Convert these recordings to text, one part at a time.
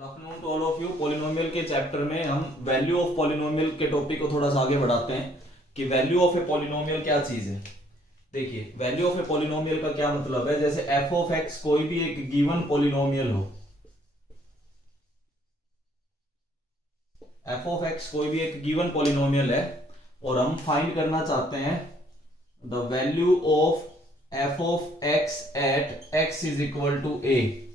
Good afternoon to all of you. Polynomial के chapter में हम वैल्यू ऑफ पॉलिनोमियल के टॉपिक को थोड़ा सा आगे बढ़ाते हैं कि वैल्यू ऑफ ए पॉलिनोमियल क्या चीज है। देखिए, वैल्यू ऑफ ए पॉलिनोमियल का क्या मतलब है। जैसे एफ ऑफ एक्स कोई भी एक गिवन पॉलिनोमियल हो, एफ ऑफ एक्स कोई भी एक गिवन पॉलिनोमियल है और हम फाइंड करना चाहते हैं the value of f of x at x is equal to a.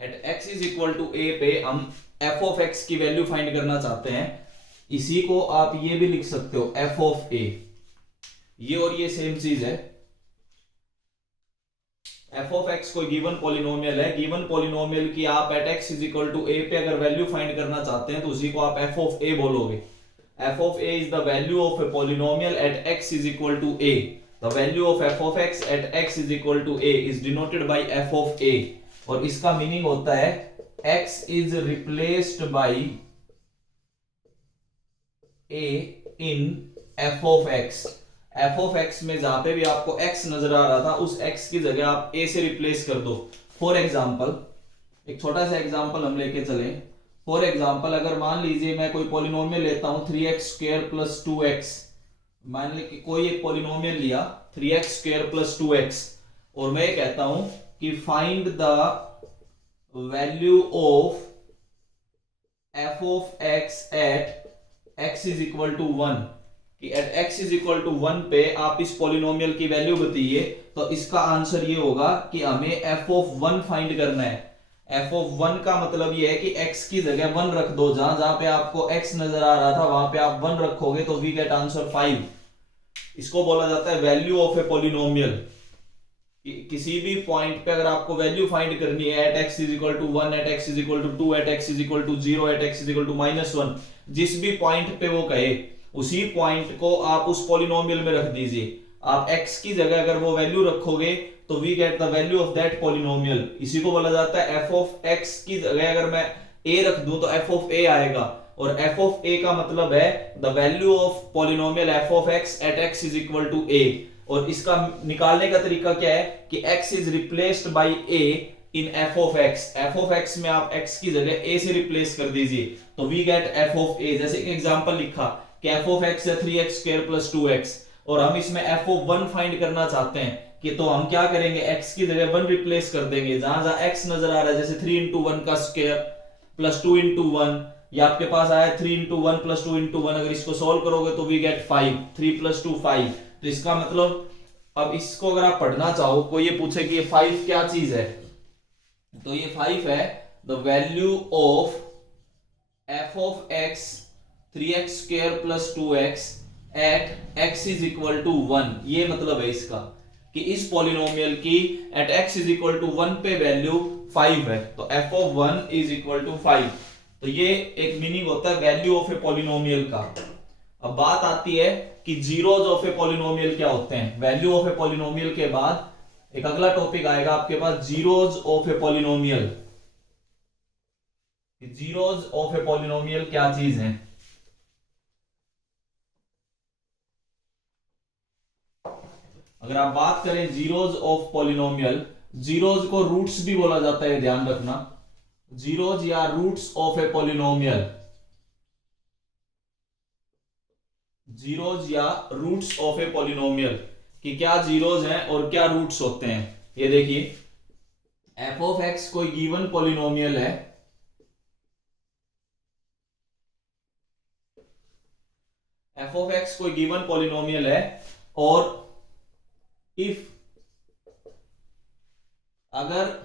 At x is equal to a पे हम f ऑफ x की वैल्यू फाइंड करना चाहते हैं। इसी को आप ये भी लिख सकते हो f ऑफ a। ये और ये सेम चीज है। f ऑफ x कोई गिवन पॉलिनोमियल है। गिवन पॉलिनोमियल की आप at x is equal to a पे अगर वैल्यू फाइंड करना चाहते हैं तो उसी को आप f ऑफ a बोलोगे। f of a is the value of a polynomial at x is equal to a। The value of f of x at x is equal to a is denoted by f of a। और इसका meaning होता है x is replaced by a in f of x। f of x में जहां पे भी आपको x नजर आ रहा था उस x की जगह आप a से रिप्लेस कर दो। फॉर एग्जांपल, एक छोटा सा एग्जांपल हम लेके चले। फॉर एग्जांपल, अगर मान लीजिए मैं कोई पॉलिनोमियल लेता हूं 3x स्क्वायर प्लस 2x। मान ली कि कोई एक पॉलिनोमियल लिया 3x स्क्वायर प्लस 2x और मैं ये कहता हूं कि find the value of f of x at x is equal to 1। कि at x is equal to 1 पे आप इस पॉलिनोमियल की वैल्यू बताइए, तो इसका आंसर ये होगा कि हमें f ऑफ 1 फाइंड करना है। f ऑफ 1 का मतलब ये है कि x की जगह 1 रख दो। जहां जहां पे आपको x नजर आ रहा था वहां पे आप 1 रखोगे तो वी गेट आंसर 5। इसको बोला जाता है वैल्यू ऑफ ए पॉलिनोमियल। किसी भी पॉइंट पे अगर आपको वैल्यू फाइंड करनी है at x is equal to 1, at x is equal to 2, at x is equal to 0, at x is equal to -1, जिस भी पॉइंट पे वो कहे उसी पॉइंट को आप उस पॉलिनोमियल में रख दीजिए। आप x की जगह अगर वो वैल्यू रखोगे तो we get the value of that polynomial. इसी को बोला जाता है f ऑफ x की जगह अगर मैं a रख दूं तो f ऑफ a आएगा। और f ऑफ a का मतलब है the value of polynomial f of x at x is equal to a। और इसका निकालने का तरीका क्या है कि x is replaced by a in f of x। f of x में आप x की जगह a से रिप्लेस कर दीजिए तो we get f of a। जैसे एक एग्जांपल लिखा कि f ऑफ x है 3x स्क्वायर प्लस 2x और हम इसमें f ऑफ 1 फाइंड करना चाहते हैं कि तो हम क्या करेंगे, x की जगह 1 रिप्लेस कर देंगे। जहां जहां x नजर आ रहा है जैसे 3 into 1 का स्क्वायर प्लस 2 into 1, या आपके पास आया 3 into 1 प्लस 2 into 1। अगर इसको सॉल्व करोगे तो वी गेट 5। 3 प्लस 2 5। तो इसका मतलब अब इसको अगर आप पढ़ना चाहो, कोई ये पूछे कि ये 5 क्या चीज है, तो ये 5 है the value of f of x 3x square plus 2x at x is equal to 1। ये मतलब है इसका कि इस पॉलिनोमियल की at x is equal to 1 पे वैल्यू 5 है तो f of 1 is equal to 5। तो ये एक मीनिंग होता है वैल्यू ऑफ ए पॉलिनोमियल का। अब बात आती है कि जीरोज ऑफ ए पॉलिनोमियल क्या होते हैं। वैल्यू ऑफ ए पॉलिनोमियल के बाद एक अगला टॉपिक आएगा आपके पास zeros of a polynomial. Zeros of a polynomial क्या चीज है। अगर आप बात करें जीरोज ऑफ पॉलिनोमियल, जीरोज को रूट्स भी बोला जाता है, ध्यान रखना। जीरोज या roots of a polynomial, zeros या रूट्स ऑफ ए पॉलिनोमियल कि क्या जीरोज हैं और क्या रूट्स होते हैं। ये देखिए, f ऑफ x कोई गिवन पॉलिनोमियल है। f ऑफ x कोई गिवन पॉलिनोमियल है और इफ अगर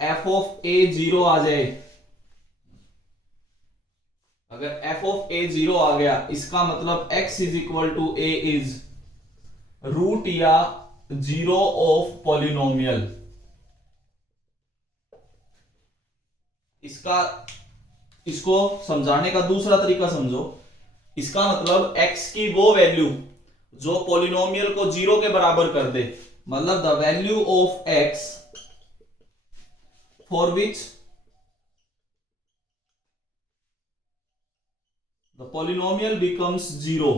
f ऑफ a 0 आ जाए, अगर f ऑफ a 0 आ गया इसका मतलब x is equal to a is root या जीरो ऑफ पॉलिनोमियल। इसको समझाने का दूसरा तरीका समझो। इसका मतलब x की वो वैल्यू जो पॉलिनोमियल को 0 के बराबर कर दे, मतलब the value of x for which the polynomial becomes 0।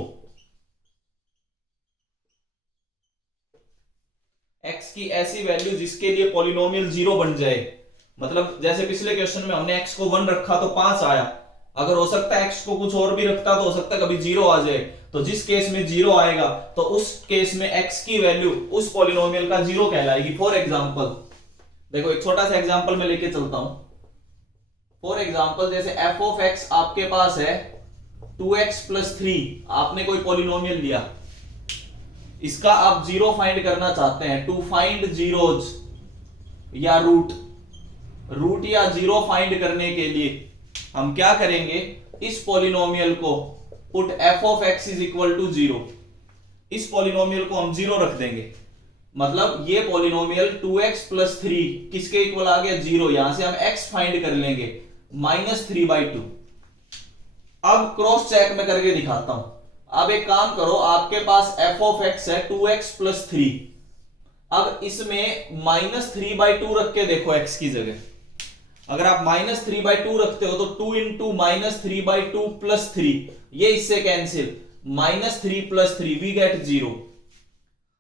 x की ऐसी वैल्यू जिसके लिए पॉलिनोमियल 0 बन जाए मतलब जैसे पिछले क्वेश्चन में हमने x को 1 रखा तो 5 आया, अगर हो सकता है x को कुछ और भी रखता तो हो सकता है कभी 0 आ जाए, तो जिस केस में 0 आएगा तो उस केस में x की वैल्यू उस पॉलिनोमियल का 0 कहलाएगी। फॉर एग्जांपल देखो एक छोटा सा एग्जांपल मैं लेके चलता हूं। फॉर एग्जांपल जैसे f ऑफ x आपके पास है 2x प्लस 3, आपने कोई पॉलिनोमियल लिया, इसका आप 0 फाइंड करना चाहते हैं। टू फाइंड जीरोज या रूट या 0 फाइंड करने के लिए हम क्या करेंगे, इस पॉलिनोमियल को put f of x is equal to 0, इस पॉलिनोमियल को हम 0 रख देंगे। मतलब ये पॉलिनोमियल 2x प्लस 3 किसके इक्वल आ गया 0, यहां से हम x फाइंड कर लेंगे -3/2। अब क्रॉस चेक में करके दिखाता हूं। अब एक काम करो, आपके पास f ऑफ x है 2x प्लस 3, अब इसमें -3/2 रख के देखो x की जगह। अगर आप -3/2 रखते हो तो 2 इंटू -3/2 प्लस 3, ये इससे कैंसिल, -3 प्लस 3 वी गेट 0।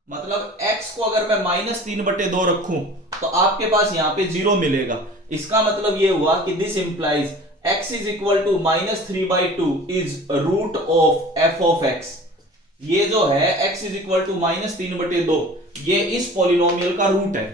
मतलब x को अगर मैं -3/2 रखूं तो आपके पास यहां पे 0 मिलेगा। इसका मतलब ये हुआ कि this implies x is equal to -3/2 is root of f of x। ये जो है x इज इक्वल टू -3/2, ये इस पॉलिनोमियल का रूट है।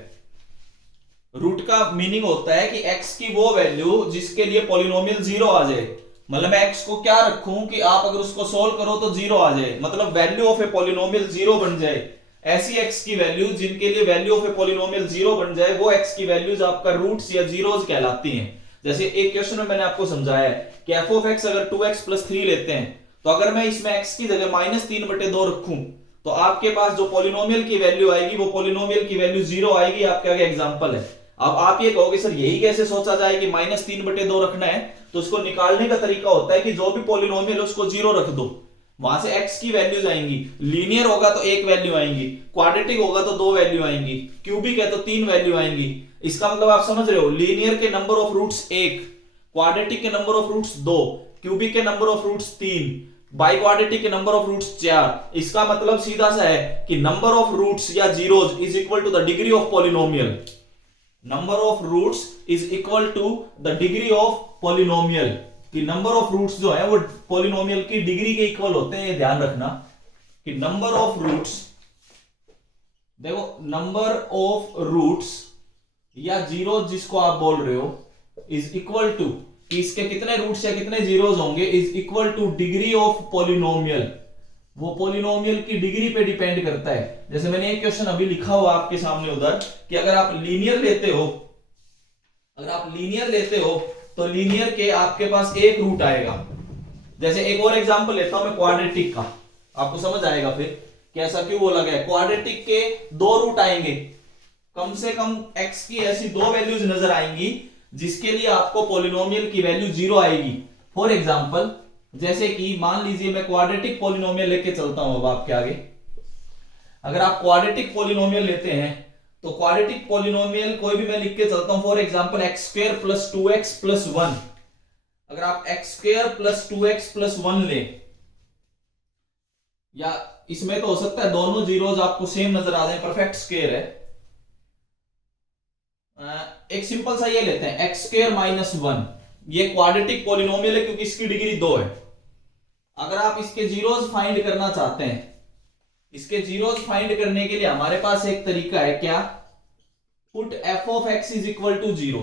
रूट का मीनिंग होता है कि x की वो वैल्यू जिसके लिए पॉलिनोमियल 0 आ जाए। मतलब मैं x को क्या रखूं कि आप अगर उसको सोल्व करो तो 0 आ जाए, मतलब वैल्यू ऑफ ए पॉलिनोमियल 0 बन जाए। ऐसी x की वैल्यू जिनके लिए वैल्यू ऑफ ए पॉलिनोमियल 0 बन जाए, वो x की वैल्यूज आपका रूट्स या जीरोज कहलाती हैं। जैसे एक क्वेश्चन में मैंने आपको समझाया है कि f ऑफ x अगर 2x प्लस 3 लेते हैं, तो अगर मैं इसमें x की जगह -3/2 रखूं तो आपके पास जो पॉलिनोमियल की वैल्यू आएगी वो पॉलिनोमियल की वैल्यू 0 आएगी। आपके आगे एग्जांपल है। अब आप ये कहोगे सर यही कैसे सोचा जाए कि -3/2 रखना है, तो उसको निकालने का तरीका होता है कि जो भी पॉलिनोमियल है उसको 0 रख दो, वहां से x की वैल्यूज आएंगी। लीनियर होगा तो 1 वैल्यू आएंगी, क्वाड्रेटिक होगा तो 2 वैल्यू आएंगी, क्यूबिक है तो 3 वैल्यू आएंगी। इसका मतलब आप समझ रहे हो, लीनियर के नंबर ऑफ रूट्स 1, क्वाड्रेटिक के नंबर ऑफ रूट्स 2, क्यूबिक के number of roots 3, biquadratic के नंबर ऑफ रूट्स 4। इसका मतलब सीधा सा है कि नंबर ऑफ रूट्स या zeros is equal to the degree of polynomial. Number of roots is equal to the degree of polynomial, कि नंबर ऑफ रूट्स जो है वो पॉलिनोमियल की डिग्री के इक्वल होते हैं। ये ध्यान रखना कि नंबर ऑफ रूट्स, देखो नंबर ऑफ रूट्स या जीरो जिसको आप बोल रहे हो इज इक्वल टू, कि इसके कितने रूट्स या कितने जीरोज होंगे, is equal two degree of polynomial. वो पॉलिनोमियल की डिग्री पे डिपेंड करता है। जैसे मैंने एक क्वेश्चन अभी लिखा हुआ आपके सामने उधर कि अगर आप लीनियर लेते हो, अगर आप लीनियर लेते हो तो लीनियर के आपके पास एक रूट आएगा। जैसे एक और एग्जांपल लेता हूं मैं क्वाड्रेटिक का, आपको समझ आएगा फिर कि ऐसा क्यों बोला गया। क्वाड्रेटिक के 2 रूट आएंगे, कम से कम x की ऐसी 2 वैल्यूज नजर आएंगी जिसके लिए आपको पॉलिनोमियल की वैल्यू 0 आएगी। फॉर एग्जांपल जैसे कि मान लीजिए मैं क्वाड्रेटिक पॉलिनोमियल लेके चलता हूं अब आपके आगे। अगर आप क्वाड्रेटिक पॉलिनोमियल लेते हैं तो क्वाड्रेटिक पॉलिनोमियल कोई भी मैं लिख के चलता हूं, for example x² plus 2x plus 1। अगर आप x² प्लस 2x प्लस 1 ले, या इसमें तो हो सकता है दोनों जीरोज आपको सेम नजर आ जाए, परफेक्ट स्क्वायर है। एक सिंपल सा ये लेते हैं x² माइनस 1, ये क्वाड्रेटिक पॉलिनोमियल है क्योंकि इसकी डिग्री 2 है। अगर आप इसके जीरोज फाइंड करना चाहते हैं, इसके जीरोज फाइंड करने के लिए हमारे पास एक तरीका है, क्या, put f of x is equal to 0।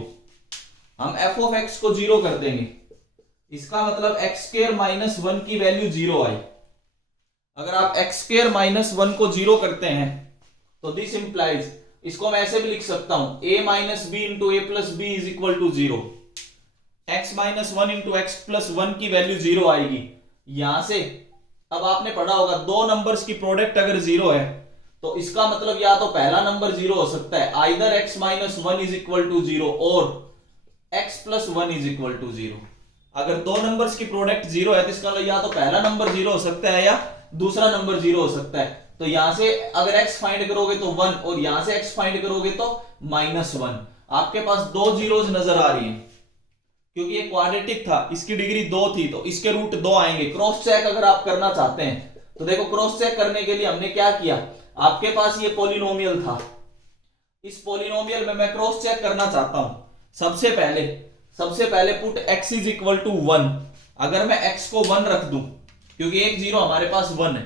हम f ऑफ x को 0 कर देंगे, इसका मतलब x² माइनस 1 की वैल्यू 0 आई। अगर आप x² माइनस 1 को 0 करते हैं तो दिस इंप्लाइज, इसको मैं ऐसे भी लिख सकता हूं a minus b into a plus b is equal to 0। x minus 1 into x plus 1 की वैल्यू 0 आएगी। यहां से अब आपने पढ़ा होगा, 2 नंबर्स की प्रोडक्ट अगर 0 है तो इसका मतलब या तो पहला नंबर 0 हो सकता है, either x minus 1 is equal to 0 और x plus 1 is equal to 0। अगर 2 नंबर्स की प्रोडक्ट 0 है तो इसका मतलब या तो पहला नंबर 0 हो सकता है या दूसरा नंबर 0 हो सकता है। तो यहां से अगर x फाइंड करोगे तो 1 और यहां से x फाइंड करोगे तो -1। आपके पास 2 जीरोज नजर आ रही हैं क्योंकि ये क्वाड्रेटिक था, इसकी डिग्री 2 थी तो इसके रूट 2 आएंगे। क्रॉस चेक अगर आप करना चाहते हैं तो देखो, क्रॉस चेक करने के लिए हमने क्या किया, आपके पास ये पॉलिनोमियल था, इस पॉलिनोमियल में मैं क्रॉस चेक करना चाहता हूं सबसे पहले put x is equal to 1। अगर मैं x को 1 रख दूं, क्योंकि एक जीरो हमारे पास 1 है,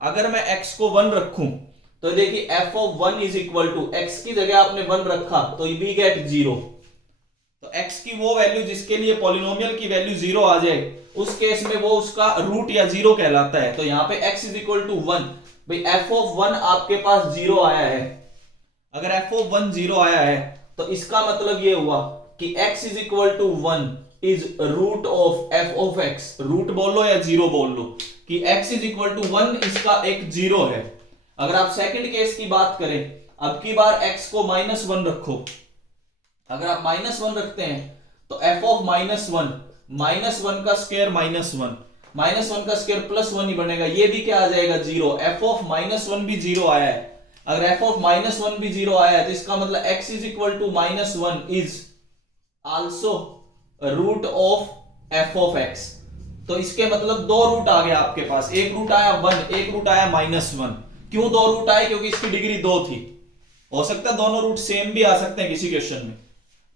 अगर मैं x को 1 रखूं तो देखिए f of 1 is equal to, x की जगह आपने 1 रखा तो वी गेट 0। तो x की वो वैल्यू जिसके लिए पॉलिनोमियल की वैल्यू 0 आ जाए, उस केस में वो उसका रूट या 0 कहलाता है। तो यहां पे x इज इक्वल टू 1, भाई f ऑफ 1 आपके पास 0 आया है। अगर f ऑफ 1 0 आया है तो इसका मतलब ये हुआ कि x is equal to 1 is root of f of x। Root बोल लो या 0 बोल लो, कि x इज इक्वल टू 1 इसका एक 0 है। अगर आप सेकंड केस की बात करें, अब की बार x को -1 रखो। अगर आप -1 रखते हैं तो f ऑफ -1 का स्क्वायर -1 का स्क्वायर +1 ही बनेगा, ये भी क्या आ जाएगा 0। f ऑफ -1 भी 0 आया है। अगर f ऑफ -1 भी 0 आया है तो इसका मतलब x is equal to -1 is also root of f of x। तो इसके मतलब दो रूट आ गया आपके पास, एक रूट आया 1, एक रूट आया -1। क्यों दो रूट आए? क्योंकि इसकी डिग्री 2 थी। हो सकता है दोनों रूट सेम भी आ सकते हैं किसी क्वेश्चन में।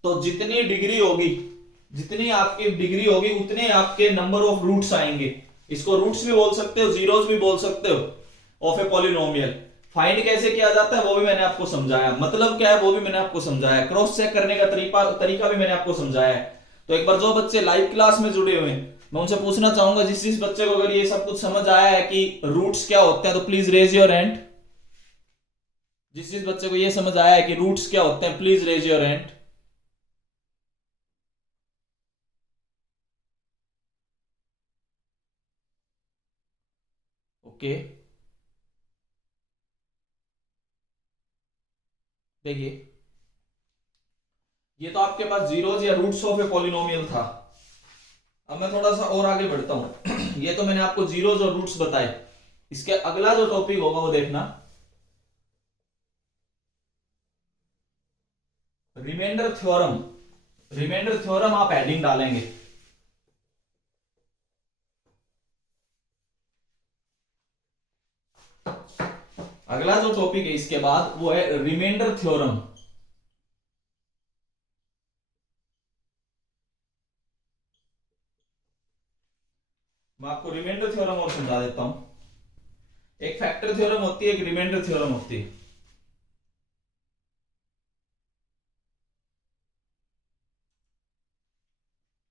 तो जितनी डिग्री होगी, जितनी आपकी डिग्री होगी, उतने आपके नंबर ऑफ रूट्स आएंगे। इसको रूट्स भी बोल सकते हो, जीरोस भी बोल सकते हो ऑफ ए पॉलिनोमियल। फाइंड कैसे किया जाता है वो भी मैंने आपको समझाया, मतलब क्या है वो भी मैंने आपको समझाया, क्रॉस चेक करने का तरीका भी मैंने आपको समझाया है। तो एक बार जो बच्चे लाइव क्लास में जुड़े हुए हैं, मैं उनसे पूछना चाहूंगा जिस बच्चे को अगर ये सब कुछ समझ आया है कि रूट्स क्या होते हैं तो प्लीज रेज योर हैंड। जिस बच्चे को ये समझ आया है कि रूट्स क्या होते हैं please raise your hand. Okay, देखिए ये तो आपके पास जीरोज या रूट्स ऑफ ए पॉलिनोमियल था। अब मैं थोड़ा सा और आगे बढ़ता हूं। ये तो मैंने आपको जीरोज और रूट्स बताए। इसके अगला जो टॉपिक होगा वो देखना, रिमाइंडर थ्योरम। रिमाइंडर थ्योरम आप हेडिंग डालेंगे। अगला जो टॉपिक है इसके बाद वो है रिमाइंडर थ्योरम। मैं आपको रिमाइंडर थ्योरम और समझा देता हूं। एक फैक्टर थ्योरम होती है, एक रिमाइंडर थ्योरम होती है।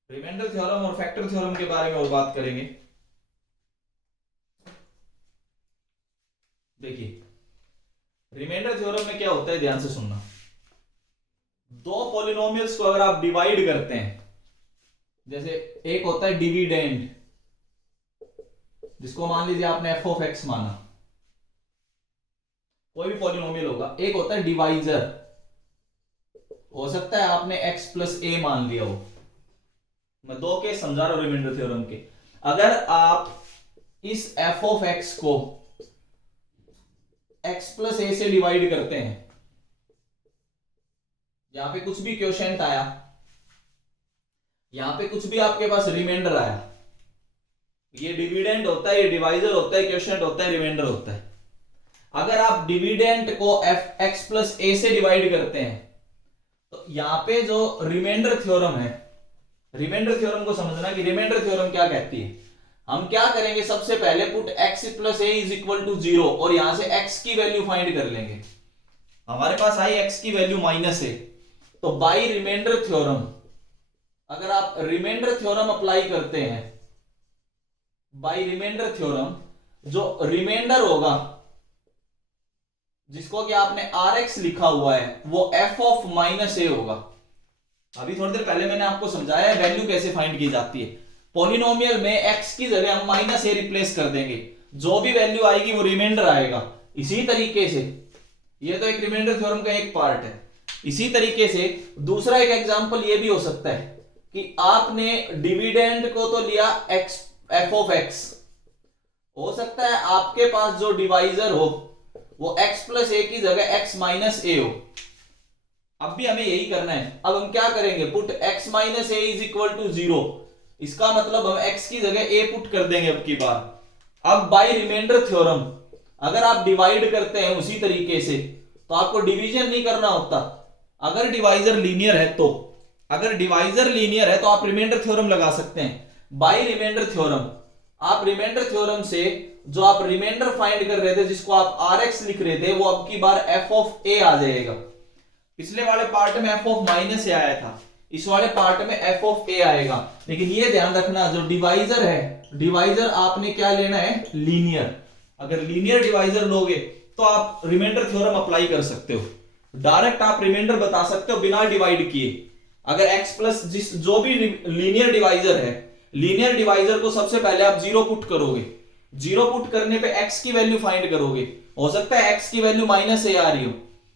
रिमाइंडर थ्योरम और फैक्टर थ्योरम के बारे में और बात करेंगे। देखिए रिमाइंडर थ्योरम में क्या होता है, ध्यान से सुनना। दो पॉलिनोमियल्स को अगर आप डिवाइड करते हैं, जैसे एक होता है डिविडेंड, जिसको मान लीजिए आपने एफ ऑफ एक्स माना, कोई भी पॉलिनोमियल होगा। एक होता है डिवाइजर, हो सकता है आपने x प्लस ए मान लिया हो। मैं दो केस समझा रहा हूं रिमाइंडर थ्योरम के। अगर आप इस एफ ऑफ एक्स को x प्लस ए से डिवाइड करते हैं, यहां पे कुछ भी क्वोशिएंट आया, यहां पे कुछ भी आपके पास रिमाइंडर आया, ये डिविडेंड होता है, ये डिवाइजर होता है, क्वोशिएंट होता है, रिमाइंडर होता है। अगर आप डिविडेंड को एफ एक्स प्लस ए से डिवाइड करते हैं तो यहां पे जो रिमाइंडर थ्योरम है, रिमाइंडर थ्योरम को समझना कि रिमाइंडर थ्योरम क्या कहती है। हम क्या करेंगे, सबसे पहले put x plus a is equal to 0 और यहां से x की वैल्यू फाइंड कर लेंगे। हमारे पास आई x की वैल्यू -a, तो बाय रिमाइंडर थ्योरम, अगर आप रिमाइंडर थ्योरम अप्लाई करते हैं, बाय रिमाइंडर थ्योरम, जो रिमाइंडर होगा जिसको कि आपने rx लिखा हुआ है वो f ऑफ -a होगा। अभी थोड़ी देर पहले मैंने आपको समझाया वैल्यू कैसे फाइंड की जाती है। पॉलिनोमियल में x की जगह हम -a रिप्लेस कर देंगे, जो भी वैल्यू आएगी वो रिमाइंडर आएगा। इसी तरीके से ये तो एक रिमाइंडर थ्योरम का एक पार्ट है। इसी तरीके से दूसरा एक एग्जांपल ये भी हो सकता है कि आपने डिविडेंड को तो लिया x f ऑफ x, हो सकता है आपके पास जो डिवाइजर हो वो x प्लस ए की जगह x माइनस ए हो। अब भी हमें यही करना है। अब हम क्या करेंगे, put x minus a is equal to 0। इसका मतलब हम x की जगह a पुट कर देंगे अब की बार। अब बाय रिमाइंडर थ्योरम अगर आप डिवाइड करते हैं उसी तरीके से, तो आपको डिवीजन नहीं करना होता। अगर डिवाइजर लीनियर है तो अगर डिवाइजर लीनियर है तो आप रिमाइंडर थ्योरम लगा सकते हैं। बाय रिमाइंडर थ्योरम, आप रिमाइंडर थ्योरम से जो आप रिमाइंडर फाइंड कर रहे थे, जिसको आप Rx लिख रहे थे, वो अब की बार f ऑफ a आ जाएगा। पिछले वाले पार्ट में f ऑफ माइनस a आया था, इस वाले पार्ट में f ऑफ a आएगा। लेकिन ये ध्यान रखना, जो डिवाइजर है, डिवाइजर आपने क्या लेना है, लीनियर। अगर लीनियर डिवाइजर लोगे तो आप रिमाइंडर थ्योरम अप्लाई कर सकते हो, डायरेक्ट आप रिमाइंडर बता सकते हो बिना डिवाइड किए। अगर x प्लस जिस जो भी लीनियर डिवाइजर है, लीनियर डिवाइजर को सबसे पहले आप जीरो पुट करोगे, जीरो पुट करने पे x की वैल्यू फाइंड करोगे। हो सकता है x की वैल्यू माइनस ए आ रही हो,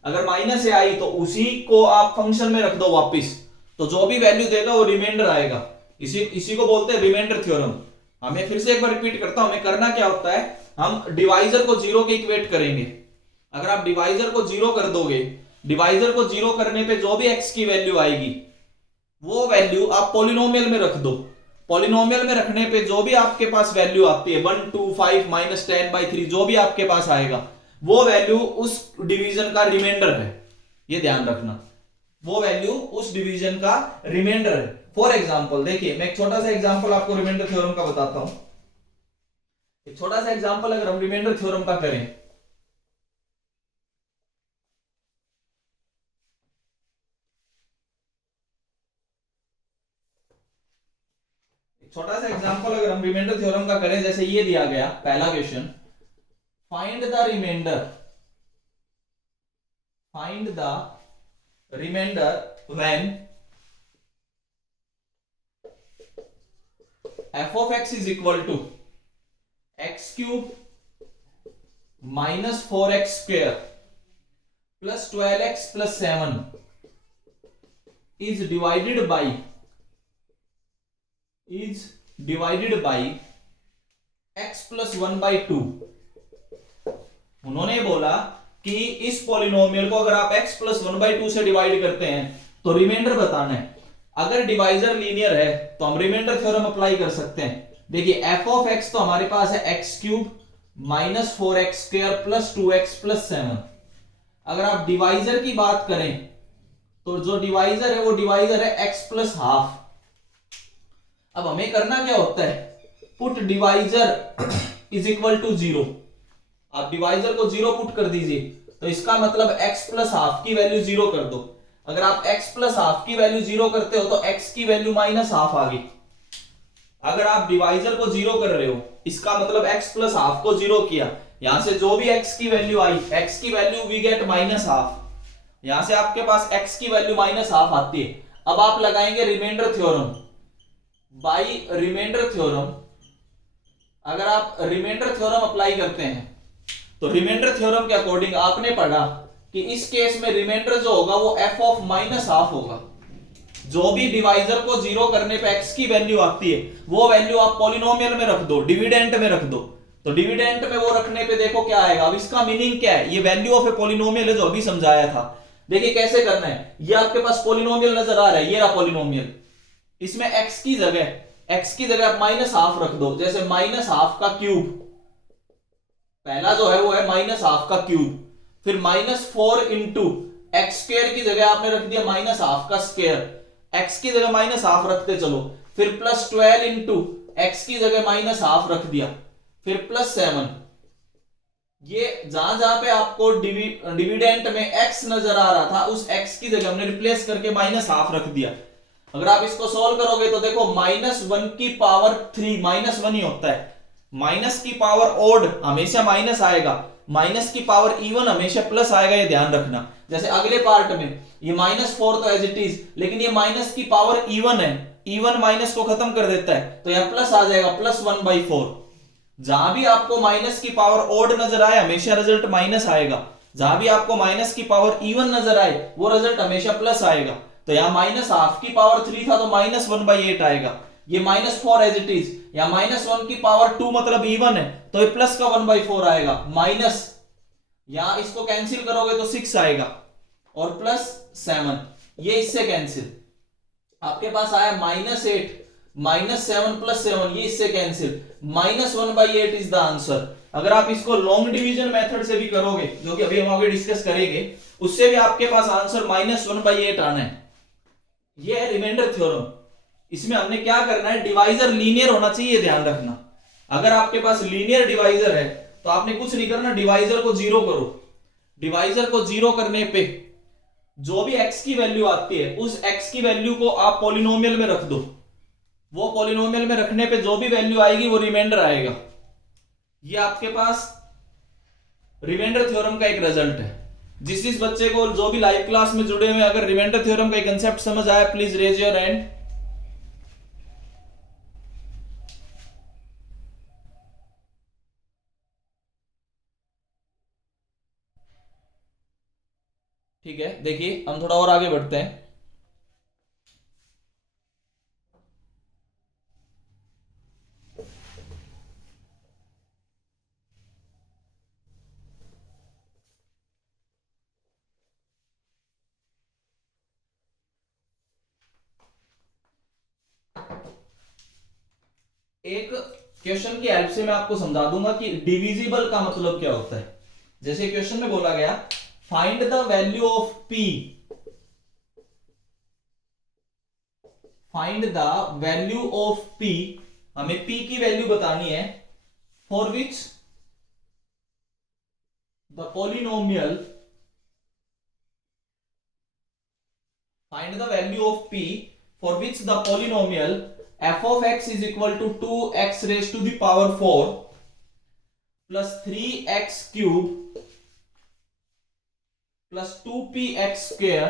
अगर माइनस ए आई तो उसी को आप फंक्शन में रख दो वापिस, तो जो भी वैल्यू देगा वो रिमाइंडर आएगा। इसी को बोलते हैं रिमाइंडर थ्योरम। हमें फिर से एक बार रिपीट करता हूं, हमें करना क्या होता है, हम डिवाइजर को जीरो के इक्वेट करेंगे। अगर आप डिवाइजर को जीरो कर दोगे, डिवाइजर को जीरो करने पे जो भी x की वैल्यू आएगी वो वैल्यू आप पॉलिनोमियल में रख दो। पॉलिनोमियल में रखने पे जो भी आपके पास वैल्यू आती है 1 2 5 माइनस 10/3 जो भी आपके पास आएगा वो वैल्यू उस डिवीजन का रिमाइंडर है। ये ध्यान रखना, वो वैल्यू उस डिवीजन का रिमाइंडर है। फॉर एग्जांपल देखिए, मैं एक छोटा सा एग्जांपल आपको रिमाइंडर थ्योरम का बताता हूं। एक छोटा सा एग्जांपल अगर हम रिमाइंडर थ्योरम का करें, छोटा सा एग्जांपल अगर हम रिमाइंडर थ्योरम का करें, जैसे ये दिया गया पहला question, find the remainder when f of x is equal to x cube minus 4x square plus 12x plus 7 is divided by x plus 1/2। उन्होंने बोला कि इस पॉलिनोमियल को अगर आप x plus 1/2 से डिवाइड करते हैं तो रिमाइंडर बताना है। अगर डिवाइजर लीनियर है तो हम रिमाइंडर थ्योरम अप्लाई कर सकते हैं। देखिए f ऑफ x तो हमारे पास है x cube minus 4x square plus 2x plus 7। अगर आप डिवाइजर की बात करें तो जो डिवाइजर है वो डिवाइजर है x प्लस हाफ। अब हमें करना क्या होता है, put divisor is equal to 0। आप डिवाइजर को 0 पुट कर दीजिए, तो इसका मतलब x प्लस हाफ की वैल्यू 0 कर दो। अगर आप x प्लस हाफ की वैल्यू 0 करते हो तो x की वैल्यू माइनस हाफ आ गई। अगर आप डिवाइजर को 0 कर रहे हो, इसका मतलब x प्लस हाफ को 0 किया, यहां से जो भी x की वैल्यू आई, x की value we get minus half. यहां से आपके पास x की वैल्यू माइनस हाफ आती है। अब आप लगाएंगे remainder theorem. By remainder theorem, अगर आप रिमाइंडर थ्योरम अप्लाई करते हैं तो रिमाइंडर थ्योरम के अकॉर्डिंग आपने पढ़ा कि इस केस में रिमाइंडर जो होगा वो f ऑफ माइनस हाफ होगा। जो भी डिवाइजर को 0 करने पे x की वैल्यू आती है वो वैल्यू आप पॉलिनोमियल में रख दो, डिविडेंट में रख दो। तो डिविडेंट में वो रखने पे देखो क्या आएगा। अब इसका मीनिंग क्या है, ये वैल्यू ऑफ ए पॉलिनोमियल है जो अभी समझाया था। देखिए कैसे करना है, ये आपके पास पॉलिनोमियल नजर आ रहा है, ये रहा पॉलिनोमियल। इसमें x की जगह आप माइनस हाफ रख दो। जैसे माइनस हाफ का क्यूब, पहला जो है वो है माइनस हाफ का क्यूब, फिर माइनस 4 इंटू एक्स स्क्वायर की जगह आपने रख दिया माइनस हाफ का स्क्वायर, एक्स की जगह माइनस हाफ रखते चलो, फिर प्लस 12 इंटू एक्स की जगह माइनस हाफ रख दिया, फिर प्लस 7। ये जहां जहां पे आपको डिविडेंट में x नजर आ रहा था उस x की जगह हमने रिप्लेस करके माइनस हाफ रख दिया। अगर आप इसको सॉल्व करोगे तो देखो -1 की पावर 3 -1 ही होता है। माइनस की पावर ओड हमेशा माइनस आएगा, माइनस की पावर इवन हमेशा प्लस आएगा, ये ध्यान रखना। जैसे अगले पार्ट में ये -4 तो एज इट इज, लेकिन ये माइनस की पावर इवन है, इवन माइनस को खत्म कर देता है, तो यहां प्लस आ जाएगा, प्लस 1/4। जहां भी आपको माइनस की पावर ओड नजर आए हमेशा रिजल्ट माइनस आएगा, जहां भी आपको माइनस की पावर इवन नजर आए वो रिजल्ट हमेशा प्लस आएगा। तो यहाँ माइनस हाफ की पावर 3 था तो -1/8 आएगा, ये -4 एज इट इज। या -1 की पावर 2 मतलब इवन है तो ये प्लस का 1/4 आएगा, माइनस, यहां इसको कैंसिल करोगे तो 6 आएगा और प्लस 7, ये इससे कैंसिल। आपके पास आया -8 -7 प्लस 7, ये इससे कैंसिल, -1/8 इज द आंसर। अगर आप इसको लॉन्ग डिवीजन मेथड से भी करोगे, जो कि अभी हम आगे डिस्कस करेंगे, उससे भी आपके पास आंसर -1/8 आना है। ये है रिमाइंडर थ्योरम। इसमें हमने क्या करना है, डिवाइजर लीनियर होना चाहिए, ध्यान रखना। अगर आपके पास लीनियर डिवाइजर है तो आपने कुछ नहीं करना, डिवाइजर को जीरो करो। डिवाइजर को जीरो करने पे जो भी x की वैल्यू आती है उस x की वैल्यू को आप पॉलिनोमियल में रख दो। वो पॉलिनोमियल में रखने पे जो भी वैल्यू आएगी वो रिमाइंडर आएगा। ये आपके पास रिमाइंडर थ्योरम का एक रिजल्ट है। जिस बच्चे को जो भी लाइव क्लास में जुड़े हुए अगर रिमाइंडर थ्योरम का कंसेप्ट समझ आया, प्लीज रेज योर हैंड। ठीक है, देखिए हम थोड़ा और आगे बढ़ते हैं। एक क्वेश्चन की हेल्प से मैं आपको समझा दूंगा कि डिविजिबल का मतलब क्या होता है। जैसे क्वेश्चन में बोला गया, find the value of p, find the value of p, हमें p की वैल्यू बतानी है, for which the polynomial, find the value of p for which the polynomial f of x is equal to 2x raised to the power 4 plus 3x cube plus 2px square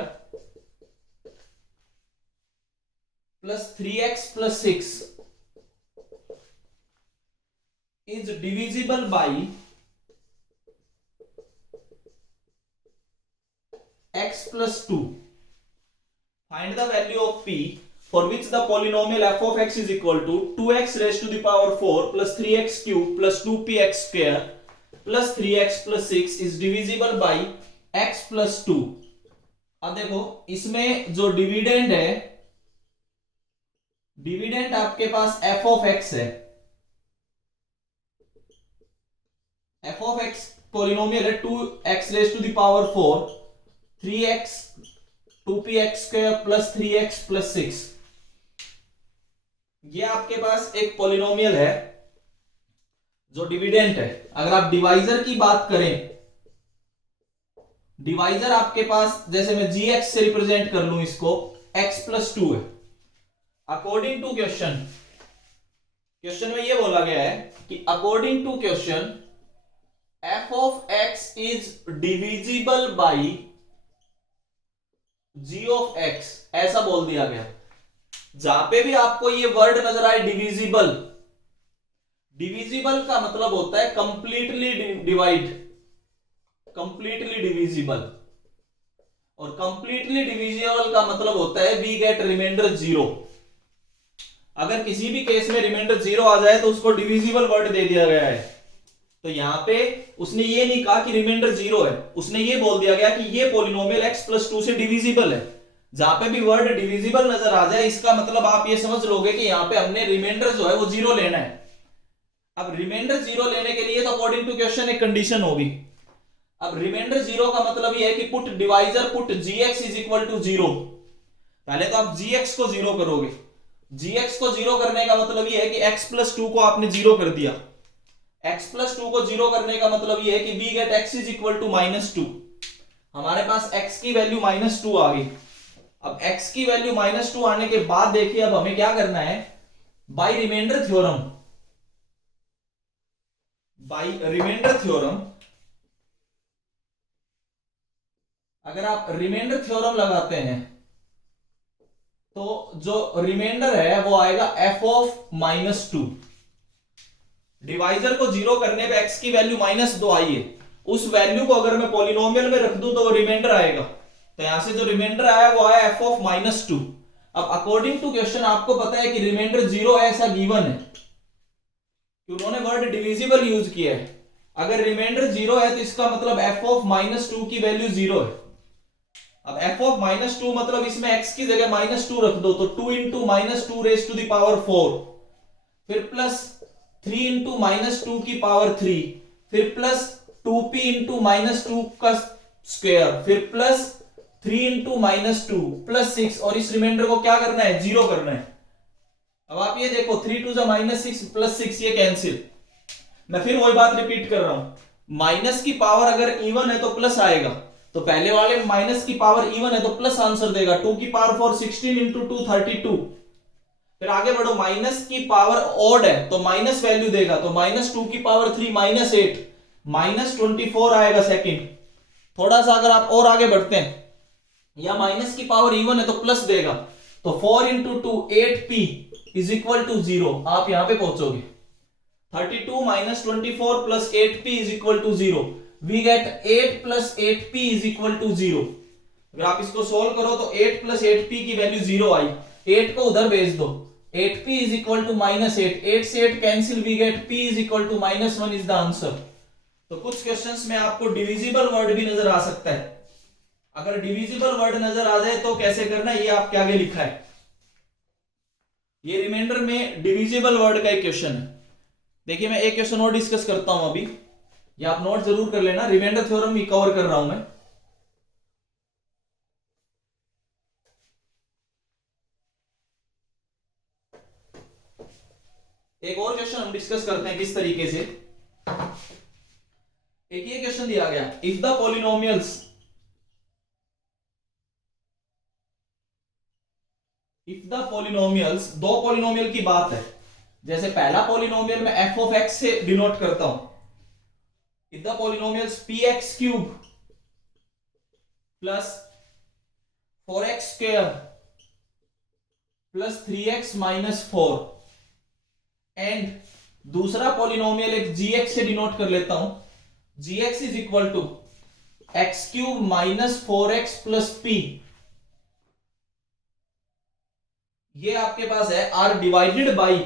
plus 3x plus 6 is divisible by x plus 2. Find the value of p for which the polynomial f of x is equal to 2x raised to the power 4 plus 3x cube plus 2px square plus 3x plus 6 is divisible by x plus 2. अब देखो इसमें जो dividend है, dividend आपके पास f of x है। f of x polynomial है 2x raised to the power 4, 3x 2px square plus 3x plus 6। ये आपके पास एक पॉलिनोमियल है जो डिविडेंट है। अगर आप डिवाइजर की बात करें, डिवाइजर आपके पास जैसे मैं gx से रिप्रेजेंट कर लूं इसको, x plus 2 है। अकॉर्डिंग टू क्वेश्चन, क्वेश्चन में ये बोला गया है कि according to question f of x is divisible by g of x, ऐसा बोल दिया गया। जहां पे भी आपको ये वर्ड नजर आए डिविजिबल, डिविजिबल का मतलब होता है कंप्लीटली डिवाइड, कंप्लीटली डिविजिबल। और कंप्लीटली डिविजिबल का मतलब होता है वी गेट रिमाइंडर 0। अगर किसी भी केस में रिमाइंडर 0 आ जाए तो उसको डिविजिबल वर्ड दे दिया गया है। तो यहां पे उसने ये नहीं कहा कि रिमाइंडर 0 है, उसने ये बोल दिया गया कि ये पॉलिनोमियल x plus 2 से डिविजिबल है। जहां पे भी वर्ड डिविजिबल नजर आ जाए इसका मतलब आप ये समझ लोगे कि यहां पे हमने रिमाइंडर जो है वो 0 लेना है। अब रिमाइंडर 0 लेने के लिए तो अकॉर्डिंग टू क्वेश्चन एक कंडीशन होगी। अब रिमाइंडर 0 का मतलब ये है कि put divisor put gx is equal to 0। पहले तो आप gx को 0 करोगे, gx को 0 करने का मतलब ये है कि x plus 2 को आपने 0 कर दिया। x plus 2 को 0 करने का मतलब ये है कि we get x is equal to -2। हमारे पास x की वैल्यू -2 आ गई। अब x की वैल्यू -2 आने के बाद देखिए अब हमें क्या करना है, by remainder theorem, by remainder theorem अगर आप रिमाइंडर थ्योरम लगाते हैं तो जो रिमाइंडर है वो आएगा f of -2। डिवाइजर को 0 करने पे x की वैल्यू -2 आई है, उस वैल्यू को अगर मैं पॉलिनोमियल में रख दूं तो वो रिमाइंडर आएगा। तो यहां से जो रिमाइंडर आया वो आया f of -2। अब अकॉर्डिंग टू क्वेश्चन आपको पता है कि रिमाइंडर 0 है ऐसा गिवन है कि उन्होंने वर्ड डिविजिबल यूज किया है। अगर रिमाइंडर 0 है तो इसका मतलब f of -2 की वैल्यू 0 है। अब f of -2 मतलब इसमें x की जगह -2 रख दो तो 2 into -2 raised to the power 4, फिर प्लस 3 into -2 की पावर 3, फिर प्लस 2p into -2 का स्क्वायर, फिर प्लस 3 इंटू -2 प्लस 6 और इस रिमाइंडर को क्या करना है, 0 करना है। अब आप ये देखो 3 2 -6 प्लस 6 ये कैंसिल। मैं फिर वही बात रिपीट कर रहा हूं, माइनस की पावर अगर इवन है तो प्लस आएगा, तो पहले वाले माइनस की पावर इवन है तो प्लस आंसर देगा। 2 की पावर 4 16 इंटू 2 32। फिर आगे बढ़ो, माइनस की पावर ऑड है तो माइनस वैल्यू देगा, तो -2 की पावर 3 -8 -24 आएगा सेकंड। थोड़ा सा अगर आप और आगे बढ़ते हैं, या माइनस की पावर इवन है तो प्लस देगा, तो 4 into 2 8p is equal to 0। आप यहां पे पहुंचोगे 32 - 24 plus 8p is equal to 0। We get 8 plus 8p is equal to 0। अगर आप इसको सोल्व करो तो 8 प्लस 8p की वैल्यू 0 आई, 8 को उधर भेज दो, 8p इज इक्वल टू -8, 8 से 8 cancel, we get p is equal to -1 is the answer. तो कुछ क्वेश्चंस में आपको डिविजिबल वर्ड भी नजर आ सकता है। अगर डिविजिबल वर्ड नजर आ जाए तो कैसे करना है, ये आपके आगे लिखा है। ये रिमाइंडर में डिविजिबल वर्ड का एक क्वेश्चन है। देखिए मैं एक क्वेश्चन और डिस्कस करता हूं अभी, ये आप नोट जरूर कर लेना, रिमाइंडर थ्योरम भी कवर कर रहा हूं मैं। एक और क्वेश्चन हम डिस्कस करते हैं किस तरीके से। एक ये क्वेश्चन दिया गया, if the polynomials, if the polynomials, दो पॉलिनोमियल की बात है। जैसे पहला पॉलिनोमियल मैं एफ ऑफ एक्स से डिनोट करता हूं, if the polynomials p x cube plus 4x square plus 3x minus 4, and दूसरा पॉलिनोमियल एक gx से डिनोट कर लेता हूं, gx is equal to x cube minus 4x plus p। ये आपके पास है are divided by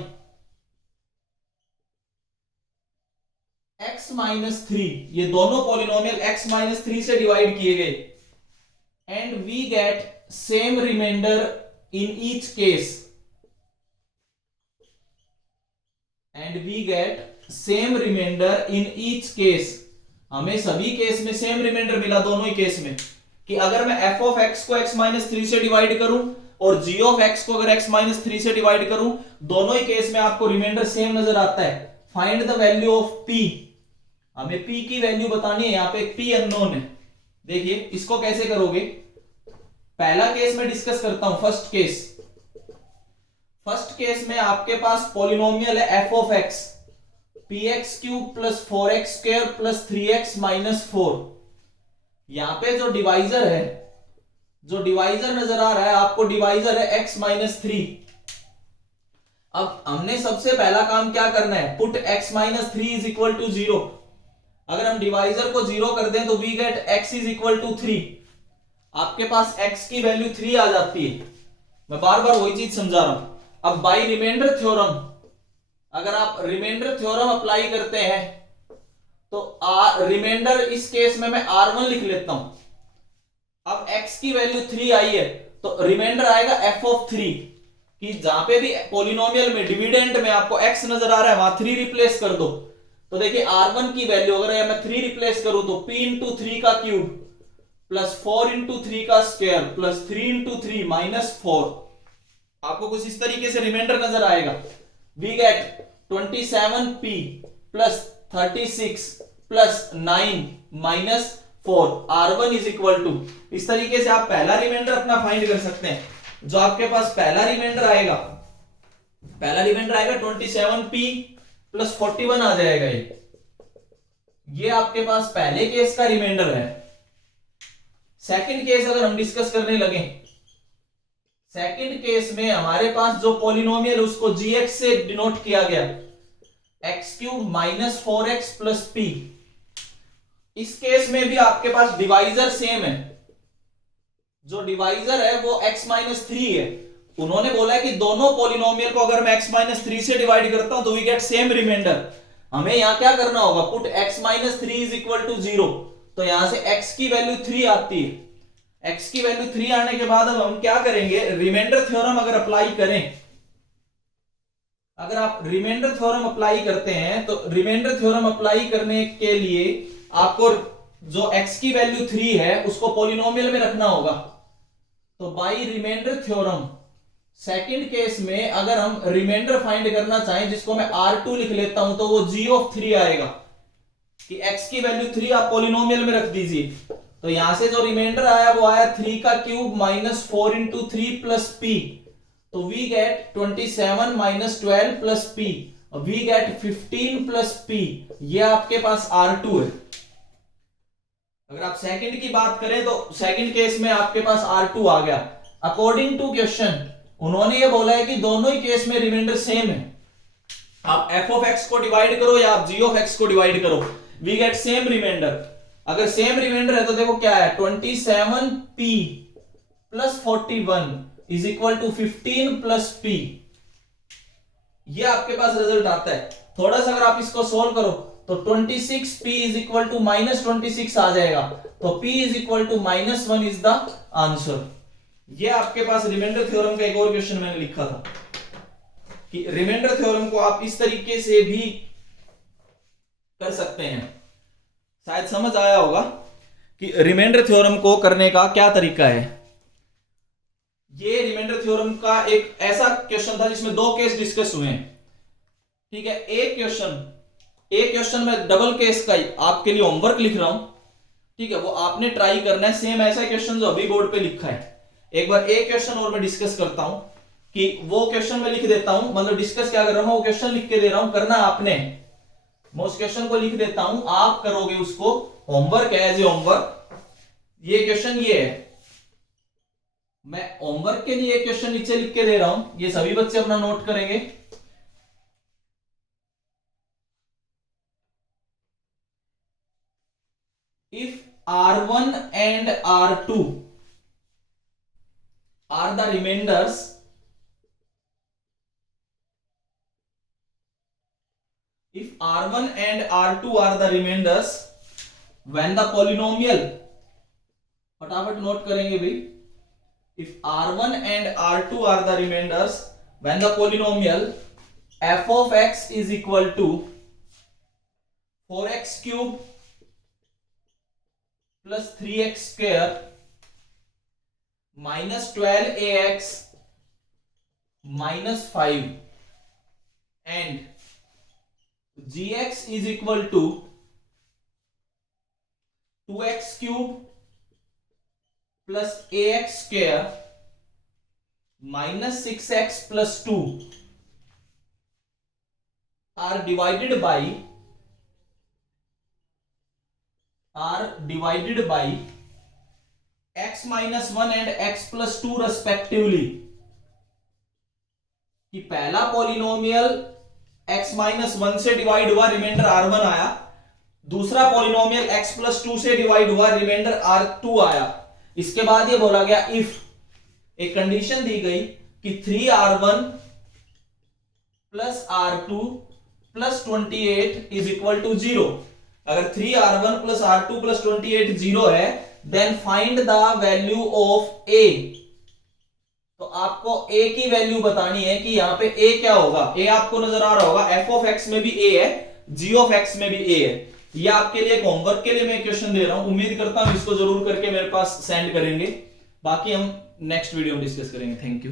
x minus 3, ये दोनों पॉलिनोमियल x माइनस 3 से डिवाइड किए गए, and we get same remainder in each case, and we get same remainder in each case. हमें सभी केस में सेम रिमाइंडर मिला, दोनों ही केस में, कि अगर मैं f ऑफ x को x माइनस 3 से डिवाइड करूं और g ऑफ x को अगर x माइनस 3 से डिवाइड करूं, दोनों ही केस में आपको रिमाइंडर सेम नजर आता है। Find the value of p, हमें p की वैल्यू बतानी है, यहां पे एक p अननोन है। देखिए इसको कैसे करोगे, पहला केस में डिस्कस करता हूं, फर्स्ट केस। फर्स्ट केस में आपके पास पॉलिनोमियल है f of x, px cube plus 4x square plus 3x minus 4। यहां पे जो डिवाइजर है, जो डिवाइजर नजर आ रहा है आपको, डिवाइजर है x माइनस 3। अब हमने सबसे पहला काम क्या करना है, put x minus 3 is equal to 0। अगर हम डिवाइजर को 0 कर दें तो we get x is equal to 3। आपके पास x की वैल्यू 3 आ जाती है। मैं बार बार वही चीज समझा रहा हूं। अब बाय रिमाइंडर थ्योरम, अगर आप रिमाइंडर थ्योरम अप्लाई करते हैं तो रिमाइंडर इस केस में मैं R1 लिख लेता हूं। अब x की वैल्यू 3 आई है तो रिमाइंडर आएगा f ऑफ 3, कि जहां पे भी पॉलिनोमियल में डिविडेंड में आपको x नजर आ रहा है वहां 3 रिप्लेस कर दो। तो देखिए R1 की वैल्यू अगर मैं 3 रिप्लेस करूं तो p इंटू 3 का क्यूब प्लस 4 इंटू 3 का स्क्वायर प्लस 3 इंटू 3 माइनस 4। आपको कुछ इस तरीके से रिमाइंडर नजर आएगा। We get 27p plus 36 plus 9 minus 4, R1 is equal to, इस तरीके से आप पहला रिमाइंडर अपना फाइंड कर सकते हैं। जो आपके पास पहला रिमाइंडर आएगा, पहला रिमाइंडर आएगा 27p प्लस 41 आ जाएगा। ये आपके पास पहले केस का रिमाइंडर है। सेकंड केस अगर हम डिस्कस करने लगे, सेकंड केस में हमारे पास जो पॉलिनोमियल उसको gx से डिनोट किया गया, x cube minus 4x plus p। इस केस में भी आपके पास डिवाइजर सेम है। जो डिवाइजर है वो x माइनस 3 है। उन्होंने बोला है कि दोनों पॉलिनोमियल को अगर मैं x माइनस 3 से डिवाइड करता हूं तो वी गेट सेम रिमाइंडर। हमें यहां क्या करना होगा, put x minus 3 is equal to 0। तो यहां से x की वैल्यू 3 आती है। x की वैल्यू 3 आने के बाद अब हम क्या करेंगे, रिमाइंडर थ्योरम अगर अप्लाई करें, अगर आप रिमाइंडर थ्योरम अप्लाई करते हैं तो रिमाइंडर थ्योरम अप्लाई करने के लिए आपको जो x की वैल्यू 3 है उसको पॉलिनोमियल में रखना होगा। तो by remainder theorem second case में अगर हम रिमाइंडर फाइंड करना चाहें, जिसको मैं R2 लिख लेता हूं, तो वो g ऑफ 3 आएगा कि x की वैल्यू 3 आप पॉलिनोमियल में रख दीजिए। तो यहां से जो रिमाइंडर आया वो आया 3 का cube minus 4 into 3 plus p। तो we get 27 minus 12 plus p, we get 15 plus p। ये आपके पास R2 है। अगर आप सेकंड की बात करें तो सेकंड केस में आपके पास R2 आ गया। अकॉर्डिंग टू क्वेश्चन उन्होंने ये बोला है कि दोनों ही केस में रिमाइंडर सेम है। आप f ऑफ x को डिवाइड करो या आप g ऑफ x को डिवाइड करो, वी गेट सेम रिमाइंडर। अगर सेम रिमाइंडर है तो देखो क्या है, 27p plus 41 is equal to 15 plus p। ये आपके पास रिजल्ट आता है। थोड़ा सा अगर आप इसको सोल्व करो तो 26p is equal to minus 26 आ जाएगा। तो p is equal to minus 1 is the answer. ये आपके पास रिमाइंडर थ्योरम का एक और क्वेश्चन मैंने लिखा था कि रिमाइंडर थ्योरम को आप इस तरीके से भी कर सकते हैं। शायद समझ आया होगा कि रिमाइंडर थ्योरम को करने का क्या तरीका है। ये रिमाइंडर थ्योरम का एक ऐसा क्वेश्चन था जिसमें दो केस डिस्कस हुए हैं। ठीक है, एक क्वेश्चन में डबल केस का ही आपके लिए होमवर्क लिख रहा हूं। ठीक है, वो आपने ट्राई करना है, सेम ऐसा क्वेश्चन जो अभी बोर्ड पे लिखा है। एक बार एक क्वेश्चन और मैं डिस्कस करता हूं कि वो क्वेश्चन में लिख देता हूं, मतलब डिस्कस क्या कर रहा हूं, वो क्वेश्चन लिख के दे रहा हूं, करना आपने। मैं उस क्वेश्चन को लिख देता हूं, आप करोगे उसको, होमवर्क है, एज ए होमवर्क। ये क्वेश्चन ये है, मैं होमवर्क के लिए क्वेश्चन नीचे लिख के दे रहा हूं, ये सभी बच्चे अपना नोट करेंगे। If R1 and R2 are the remainders, if R1 and R2 are the remainders when the polynomial, फटाफट नोट करेंगे भाई, if R1 and R2 are the remainders when the polynomial f of x is equal to 4x cube plus 3x square minus 12ax minus 5 and gx is equal to 2x cube plus ax square minus 6x plus 2 are divided by x minus 1 and x plus 2 respectively। कि पहला polynomial x minus 1 से divide हुआ, reminder R1 आया। दूसरा polynomial x plus 2 से divide हुआ, reminder R2 आया। इसके बाद ये बोला गया इफ, एक कंडीशन दी गई कि 3R1 plus R2 plus 28 is equal to 0। अगर 3R1 प्लस R2 प्लस 28 0 है, then find the value of A। तो आपको A की वैल्यू बतानी है कि यहां पे A क्या होगा। A आपको नजर आ रहा होगा, f ऑफ x में भी A है, g ऑफ x में भी A है। ये आपके लिए एक होमवर्क के लिए मैं क्वेश्चन दे रहा हूं, उम्मीद करता हूं इसको जरूर करके मेरे पास सेंड करेंगे। बाकी हम नेक्स्ट वीडियो में डिस्कस करेंगे। Thank you.